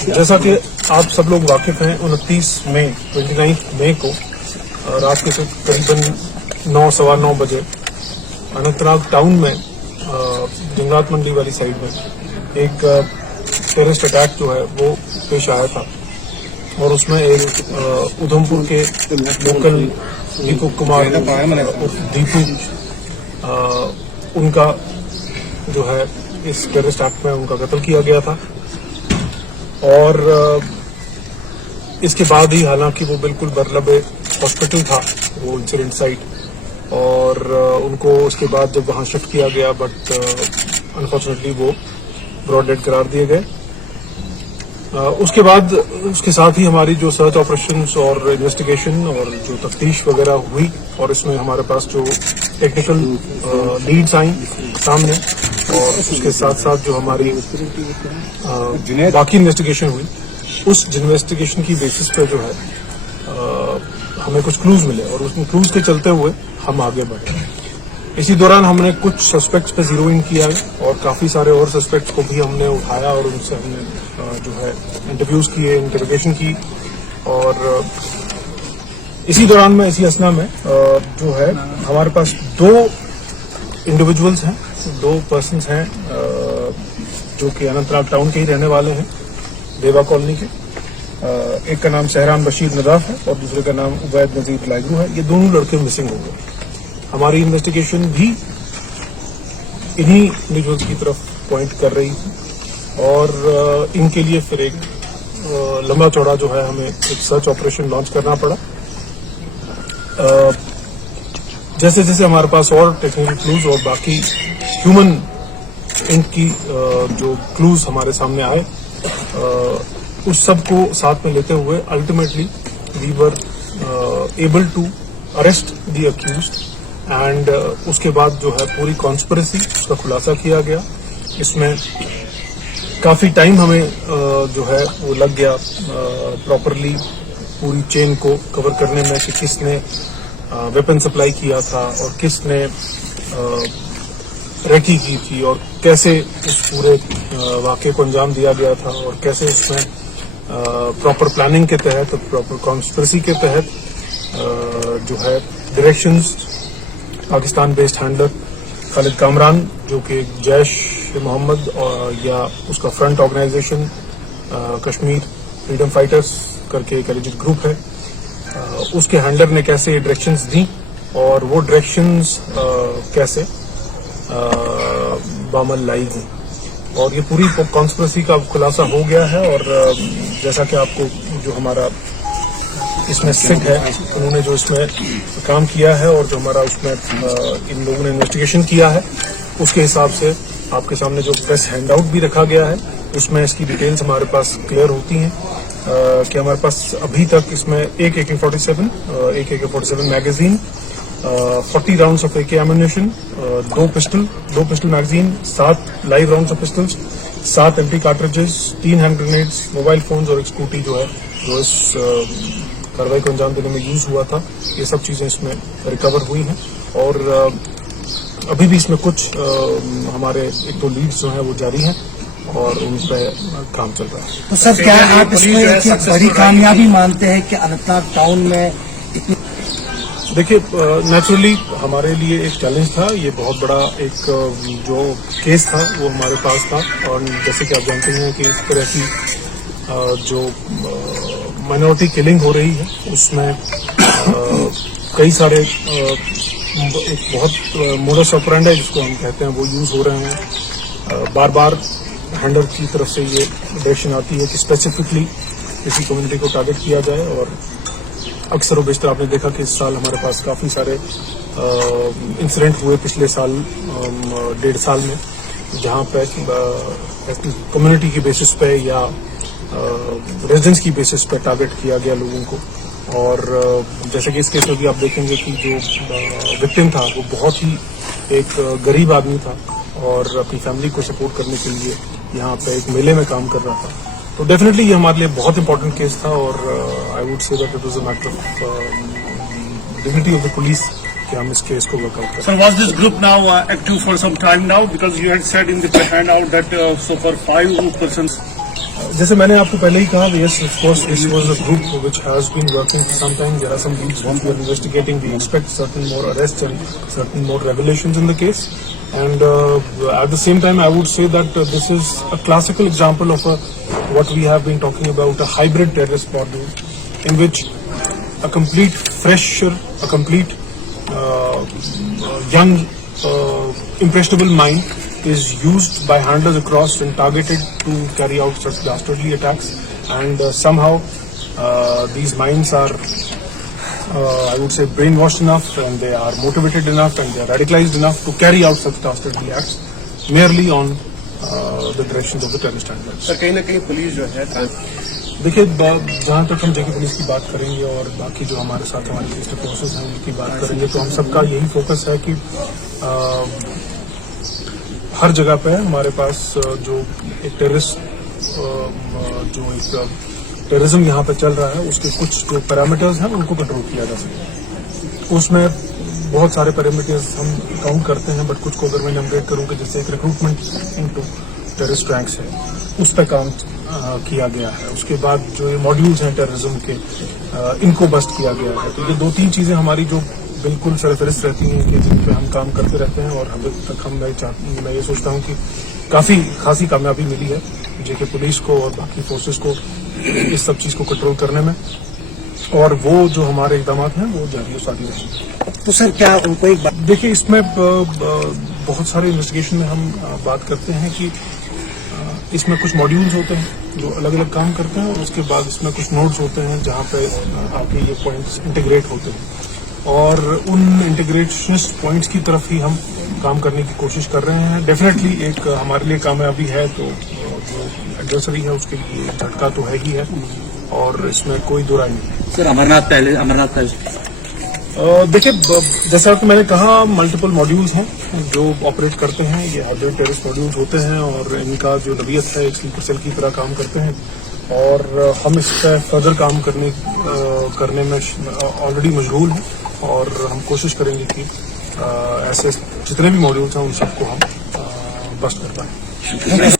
जैसा कि आप सब लोग वाकिफ हैं, 29 मई को रात के करीबन 9-9:15 बजे अनंतनाग टाउन में जंगलात मंडी वाली साइड में एक टेररिस्ट अटैक जो है वो पेश आया था और उसमें एक उधमपुर के लोकल दीपू कुमार दीपू उनका जो है इस टेररिस्ट एक्ट में उनका कत्ल किया गया था। और इसके बाद ही हालांकि वो बिल्कुल बरलबे हॉस्पिटल था वो इंसिडेंट साइट और उनको उसके बाद जब वहां शिफ्ट किया गया बट अनफॉर्चुनेटली वो ब्रॉड डेड करार दिए गए। उसके बाद उसके साथ ही हमारी जो सर्च ऑपरेशंस और इन्वेस्टिगेशन और जो तफ्तीश वगैरह हुई और इसमें हमारे पास जो टेक्निकल लीड्स आई सामने और उसके साथ साथ जो हमारी बाकी इन्वेस्टिगेशन हुई उस इन्वेस्टिगेशन की बेसिस पे जो है हमें कुछ क्लूज मिले और उस क्लूज के चलते हुए हम आगे बढ़े। इसी दौरान हमने कुछ सस्पेक्ट्स पे जीरो इन किया और काफी सारे और सस्पेक्ट्स को भी हमने उठाया और उनसे हमने जो है इंटरव्यूज किए, इंटरोगेशन की। और इसी दौरान में इसी असना में जो है हमारे पास 2 इंडिविजुअल्स हैं, 2 पर्सन्स हैं जो कि अनंतनाग टाउन के ही रहने वाले हैं, देवा कॉलोनी के। एक का नाम सहरान बशीर नदाफ है और दूसरे का नाम उबैद नजीर लाइगरू है। ये दोनों लड़के मिसिंग हो गए। हमारी इन्वेस्टिगेशन भी इन्हीं इंडिविजुअल्स की तरफ पॉइंट कर रही थी और इनके लिए फिर एक लंबा चौड़ा जो है हमें एक सर्च ऑपरेशन लॉन्च करना पड़ा। जैसे जैसे हमारे पास और टेक्निकल क्लूज और बाकी ह्यूमन इनकी जो क्लूज हमारे सामने आए उस सब को साथ में लेते हुए ultimately we were able to arrest the accused and उसके बाद जो है पूरी कॉन्स्पिरेसी उसका खुलासा किया गया। इसमें काफी टाइम हमें जो है वो लग गया प्रॉपरली पूरी चेन को कवर करने में कि किसने वेपन सप्लाई किया था और किसने रेकी की थी और कैसे उस पूरे वाक़े को अंजाम दिया गया था और कैसे उसमें प्रॉपर प्लानिंग के तहत प्रॉपर कॉन्स्पिरेसी के तहत जो है directions Pakistan based handler Khalid Kamran जो कि जैश मोहम्मद या उसका front organisation Kashmir freedom fighters करके एक एलिजिट ग्रुप है, उसके हैंडलर ने कैसे डायरेक्शंस दी और वो डायरेक्शंस कैसे बामल लाई गई और ये पूरी कॉन्स्पिरेसी का खुलासा हो गया है। और जैसा कि आपको जो हमारा इसमें सिख है उन्होंने जो इसमें काम किया है और जो हमारा उसमें इन लोगों ने इन्वेस्टिगेशन किया है उसके हिसाब से आपके सामने जो प्रेस हैंडआउट भी रखा गया है उसमें इसकी डिटेल्स हमारे पास क्लियर होती हैं कि हमारे पास अभी तक इसमें एक AK-47 magazine, 40 rounds of AK ammunition, 2 pistol magazine, 7 live rounds of pistols, 7 empty cartridges, 3 hand grenades, mobile phones और एक स्कूटी जो है जो इस कार्रवाई को अंजाम देने में यूज हुआ था, ये सब चीजें इसमें रिकवर हुई हैं। और अभी भी इसमें कुछ हमारे 1-2 लीड्स जो हैं वो जारी हैं और उन पर काम चल रहा है। तो सर क्या आप इसमें एक बड़ी कामयाबी मानते हैं कि अनंतनाग टाउन में इतनी? देखिए नेचुरली हमारे लिए एक चैलेंज था, ये बहुत बड़ा एक जो केस था वो हमारे पास था और जैसे कि आप जानते हैं कि इस तरह की जो माइनॉरिटी किलिंग हो रही है उसमें कई सारे एक बहुत मोडस ऑपरेंडी जिसको हम कहते हैं वो यूज हो रहे हैं। बार बार हैंडलर की तरफ से ये डायरेक्शन आती है कि स्पेसिफिकली किसी कम्युनिटी को टारगेट किया जाए और अक्सर व बेशतर आपने देखा कि इस साल हमारे पास काफ़ी सारे इंसिडेंट हुए पिछले साल 1.5 साल में जहाँ पे कम्युनिटी की बेसिस पे या रेजिडेंस की बेसिस पे टारगेट किया गया लोगों को। और जैसे कि इस केस में भी आप देखेंगे कि जो विक्टिम था वो बहुत ही एक गरीब आदमी था और अपनी फैमिली को सपोर्ट करने के लिए यहाँ पे एक मेले में काम कर रहा था। तो डेफिनेटली ये हमारे लिए बहुत इंपॉर्टेंट केस था और I would say that it was a matter of dignity of the police कि हम इस केस को वर्कआउट करें। So was this group now active for some time now? Because you had said in the handout that so far 5 persons जैसे मैंने आपको पहले ही कहा, yes, of course, this was a group which has been working for some time. There are some leads which we are investigating. We expect certain more arrests and certain more revelations in the case. And at the same time, I would say that this is a classical example of what we have been talking about, a hybrid terrorist model, in which a complete fresher, a complete young, impressionable mind is used by handlers across and targeted to carry out such dastardly attacks, and somehow these minds are, I would say, brainwashed enough, and they are motivated enough, and they are radicalized enough to carry out such dastardly acts merely on the directions of the terrorist handlers. Sir कहीं ना कहीं police जो है देखिए, जहाँ तक हम जेके police की बात करेंगे और बाकी जो हमारे साथ हमारी सिस्टर फोर्सेस हैं उनकी बात करेंगे, तो हम सबका यही फोकस है कि हर जगह पे हमारे पास जो एक टेररिज्म यहाँ पे चल रहा है, उसके कुछ जो पैरामीटर्स हैं उनको कंट्रोल किया जा सके। उसमें बहुत सारे पैरामीटर्स हम काउंट करते हैं, बट कुछ को अगर मैं नंबरेट करूँ कि जैसे एक रिक्रूटमेंट इनटू टेररिस्ट रैंक्स है, उस पर काम किया गया है। उसके बाद जो ये मॉड्यूल्स हैं टेररिज्म के, इनको बस्ट किया गया है। तो ये 2-3 चीजें हमारी जो बिल्कुल सरफेस रहती हैं कि जिन पे हम काम करते रहते हैं, और अभी तक मैं ये सोचता हूँ कि काफी खासी कामयाबी मिली है जेके पुलिस को और बाकी फोर्सेस को इस सब चीज को कंट्रोल करने में, और वो जो हमारे इकदाम हैं वो जारी और सारी रहेंगे। तो सर क्या उनको एक बात, देखिए, इसमें बहुत सारे इन्वेस्टिगेशन में हम बात करते हैं कि इसमें कुछ मॉड्यूल्स होते हैं जो अलग अलग काम करते हैं, और उसके बाद इसमें कुछ नोड्स होते हैं जहाँ पे आपके ये पॉइंट्स इंटीग्रेट होते हैं, और उन इंटीग्रेशन पॉइंट्स की तरफ ही हम काम करने की कोशिश कर रहे हैं। डेफिनेटली एक हमारे लिए कामयाबी है, तो जो एडवर्सरी है उसके लिए झटका तो है ही है, और इसमें कोई दो राय नहीं। सर अमरनाथ पहले देखिए, जैसा कि मैंने कहा, मल्टीपल मॉड्यूल्स हैं जो ऑपरेट करते हैं। ये हाइब्रिड टेररिस्ट मॉड्यूल्स होते हैं, और इनका जो नवीयत है एक स्लीपर सेल की तरह काम करते हैं, और हम इस पर फर्दर काम करने में ऑलरेडी मशगूल हैं, और हम कोशिश करेंगे कि ऐसे जितने भी मॉड्यूल्स हैं उन सबको हम बस्ट कर पाएं।